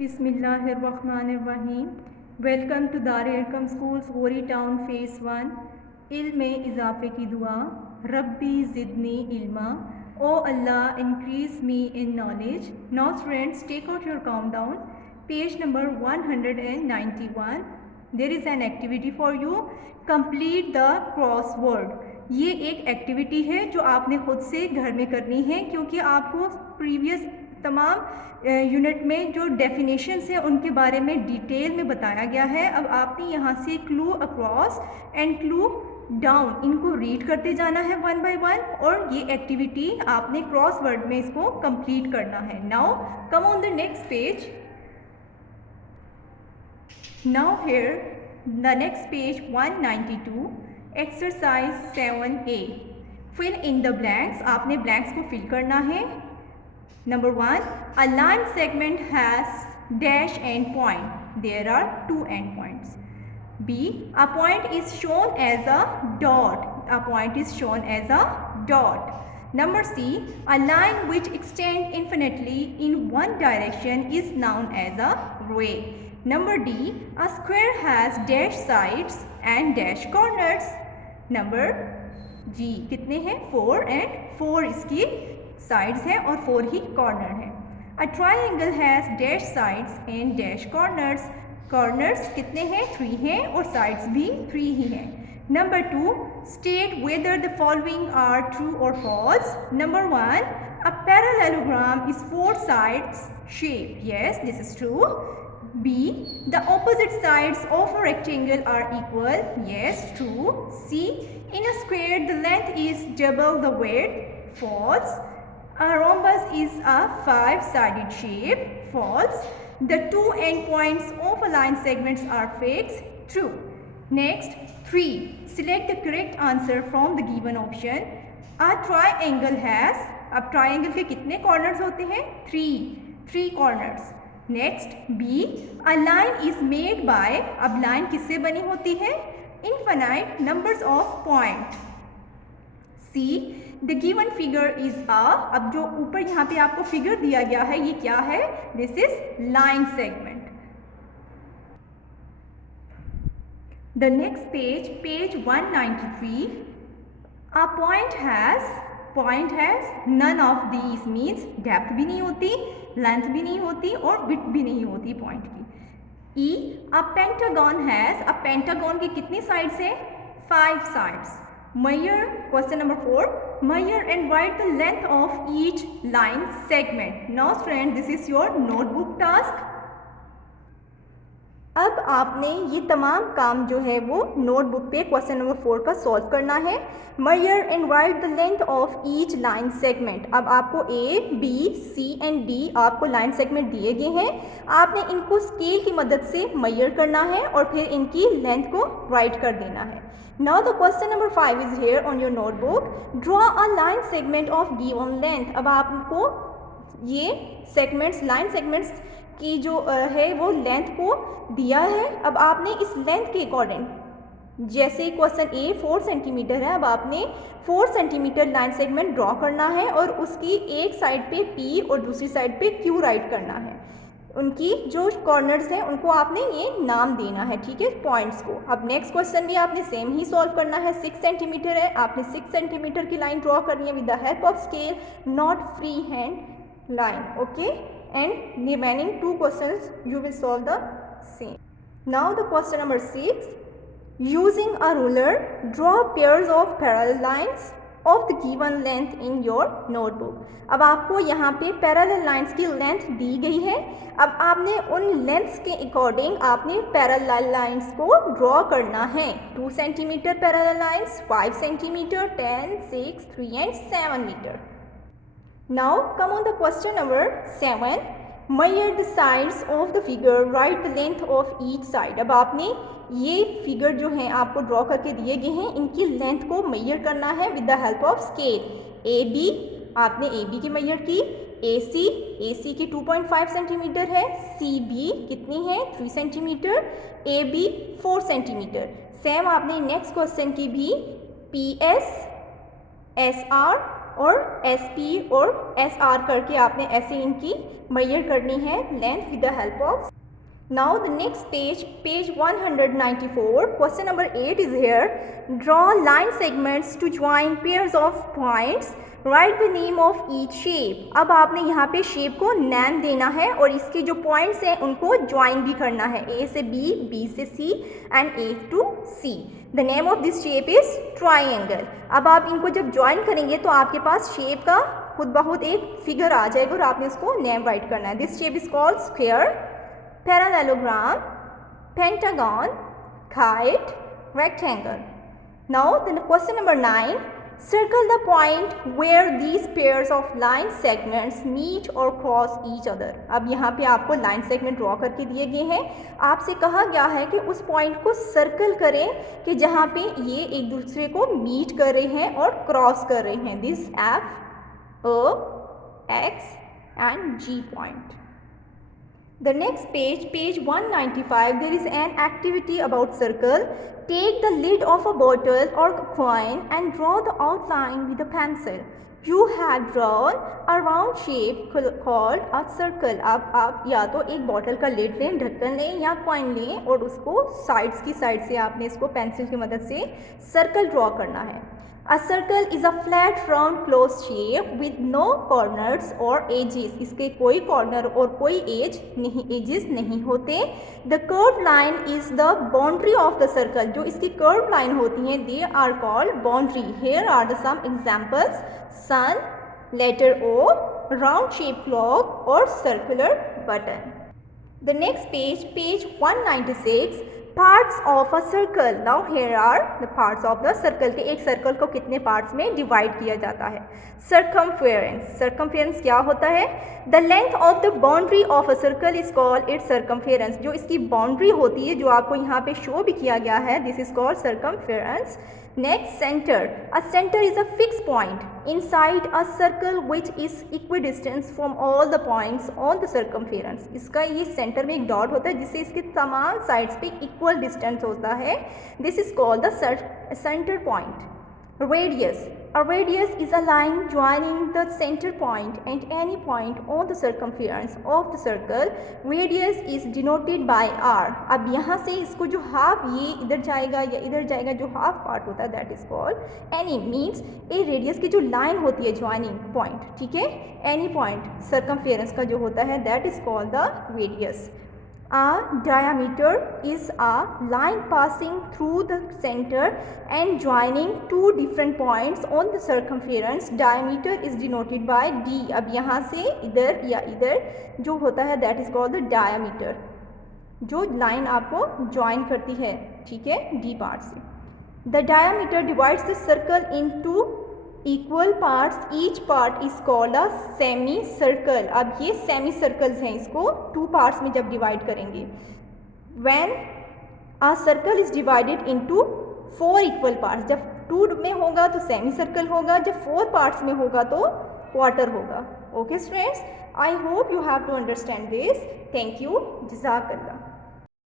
बिस्मिल्लाहिर्रहमानिर्रहीम। Welcome to Dar Arqam schools Ghauri town phase 1। इल्म में इजाफ़े की दुआ। रब्बी ज़िदनी इल्मा। O Allah increase me in knowledge. Now students, take out your countdown. Page number 191। There is an activity for you. Complete the crossword. ये एक एक्टिविटी है जो आपने खुद से घर में करनी है, क्योंकि आपको प्रीवियस तमाम यूनिट में जो डेफिनेशंस हैं उनके बारे में डिटेल में बताया गया है। अब आपने यहाँ से clue across and clue down इनको रीड करते जाना है वन बाय वन, और ये एक्टिविटी आपने क्रॉस वर्ड में इसको कंप्लीट करना है। Now come on the next page. Now here the next page 192, exercise 7A। Fill in the blanks. आपने ब्लैंक्स को फिल करना है। Number 1, a line segment has dash end point. There are 2 end points. B, a point is shown as a dot. A point is shown as a dot. Number C, a line which extends infinitely in one direction is known as a ray. Number D, a square has dash sides and dash corners. Number G, कितने हैं? 4 and 4 इसकी sides हैं और 4 ही corner हैं। A triangle has dash sides and dash corners. Corners कितने हैं? 3 हैं और साइड्स भी 3 ही हैं। Number 2, state whether the following are true और false. Number 1, a parallelogram is 4 sides shape. Yes, this is true. B, the opposite sides of a rectangle are equal. Yes, true. C, in a square the length is double the width. False. A rhombus is a 5-sided shape. False. The 2 endpoints of a line segments are fixed. True. Next, 3. Select the correct answer from the given option. A triangle has, अब triangle के कितने corners होते हैं? 3 corners. Next, B, a line is made by, अब line किससे बनी होती है? Infinite numbers of point. C, the given figure is a, अब जो ऊपर यहाँ पे आपको फिगर दिया गया है ये क्या है? This is line segment. The next page, page 193. A point has none of these means depth भी नहीं होती, लेंथ भी नहीं होती और विड्थ भी नहीं होती पॉइंट की। E, a pentagon has, अब पेंटागन की कितनी साइड्स हैं? 5 sides. Measure, question number 4, measure and write the length of each line segment. Now student, this is your notebook task. अब आपने ये तमाम काम जो है वो नोटबुक पे क्वेश्चन नंबर 4 का सॉल्व करना है। Measure and write the length of each line segment. अब आपको A, B, C and D आपको लाइन सेगमेंट दिए गए हैं। आपने इनको स्केल की मदद से मेजर करना है और फिर इनकी लेंथ को राइट कर देना है। Now the question number 5 is here on your notebook. Draw a line segment of given length. अब आपको ये सेगमेंट्स, लाइन सेगमेंट्स की जो है वो लेंथ को दिया है। अब आपने इस लेंथ के अकॉर्डिंग, जैसे क्वेश्चन A 4 सेंटीमीटर है, अब आपने 4 सेंटीमीटर लाइन सेगमेंट ड्रॉ करना है और उसकी एक साइड पे P और दूसरी साइड पे Q राइट करना है। उनकी जो कॉर्नर्स हैं उनको आपने ये नाम देना है, ठीक है, पॉइंट्स को। अब नेक्स्ट क्वेश्चन भी आपने सेम ही सॉल्व करना है। 6 सेंटीमीटर है, आपने 6 सेंटीमीटर की लाइन ड्रॉ करनी है with the help of scale, not free hand line, okay. And remaining 2 questions you will solve the same. Now the question number 6. Using a ruler, draw pairs of parallel lines of the given length in your notebook. अब आपको यहाँ पे parallel lines की length दी गई है। अब आपने उन lengths के according आपने parallel lines को draw करना है। 2 centimetre parallel lines, 5 centimetre, 10, 6, 3 and 7 meter. Now come on the question number 7. Measure the sides of the figure. Write the length of each side. अब आपने ये फिगर जो है आपको ड्रॉ करके दिए गए हैं, इनकी लेंथ को मेजर करना है with the help of scale. AB, आपने AB की मेजर की। AC की 2.5 सेंटीमीटर है। CB कितनी है? 3 सेंटीमीटर। AB 4 centimetre. सेम आपने नेक्स्ट क्वेश्चन की भी PS, SR और SP और SR करके आपने ऐसे इनकी मेजर करनी है length with the help of. Now the next page, page 194, question number 8 is here. Draw line segments to join pairs of points. Write the name of each shape. अब आपने यहाँ पे शेप को नाम देना है और इसके जो पॉइंट्स हैं उनको ज्वाइन भी करना है, A से B, B से C and A to C. The name of this shape is triangle. अब आप इनको जब ज्वाइन करेंगे तो आपके पास शेप का खुद ब खुद एक फिगर आ जाएगा और आपने उसको नेम राइट करना है. This shape is called square, parallelogram, pentagon, kite, rectangle. Now the question number 9, circle the point where these pairs of line segments meet or cross each other. अब यहाँ पे आपको लाइन सेगमेंट ड्रॉ करके दिए गए हैं. आपसे कहा गया है कि उस पॉइंट को सर्कल करें कि जहाँ पे ये एक दूसरे को मीट कर रहे हैं और क्रॉस कर रहे हैं. This F, O, X and G point. The next page, page 195, there is an activity about circle. Take the lid of a bottle or coin and draw the outline with a pencil. You have drawn a round shape called a circle. अब आप या तो एक bottle का lid लें, ढक्कन लें या कॉइन लें और उसको साइड्स की साइड से आपने इसको पेंसिल की मदद से सर्कल ड्रॉ करना है. A circle is a flat round closed shape with no corners or edges. इसके कोई corner और कोई edges नहीं होते. The curved line is the boundary of the circle. जो इसकी curved line होती हैं they are called boundary. Here are the some examples: sun, letter O, round shaped clock or circular button. The next page, page 196. Parts of a circle. Now here are the parts of the circle. के एक circle को कितने parts में divide किया जाता है. Circumference. Circumference क्या होता है? The length of the boundary of a circle is called its circumference. जो इसकी बाउंड्री होती है जो आपको यहाँ पे शो भी किया गया है, this is called circumference. Next, center. A center is a fixed point inside a circle which is equidistant from all the points on the circumference. इसका ये सेंटर में एक डॉट होता है जिससे इसके तमाम साइड्स पे इक्वल डिस्टेंस होता है. This is called the center point. Radius. A radius is a line joining the center point and any point on the circumference of the circle. Radius is denoted by R. अब यहाँ से इसको जो half ये इधर जाएगा या इधर जाएगा जो हाफ पार्ट होता है that is called any. means A radius की जो लाइन होती है ज्वाइनिंग पॉइंट, ठीक है, एनी पॉइंट सर्कमफेरेंस का जो होता है that is called the radius. A diameter is a line passing through the center and joining two different points on the circumference. Diameter is denoted by D. अब यहाँ से इधर या इधर जो होता है that is called the diameter. जो लाइन आपको ज्वाइन करती है, ठीक है, D पार्ट से. The diameter divides the circle into equal parts. Each part is called a semicircle. अब ये सेमी सर्कल्स हैं, इसको टू पार्ट्स में जब डिवाइड करेंगे. When a circle is divided into 4 equal parts. जब 2 में होगा तो सेमी सर्कल होगा, जब 4 पार्ट्स में होगा तो क्वार्टर होगा. Okay students, I hope you have to understand this. Thank you. Jazakallah.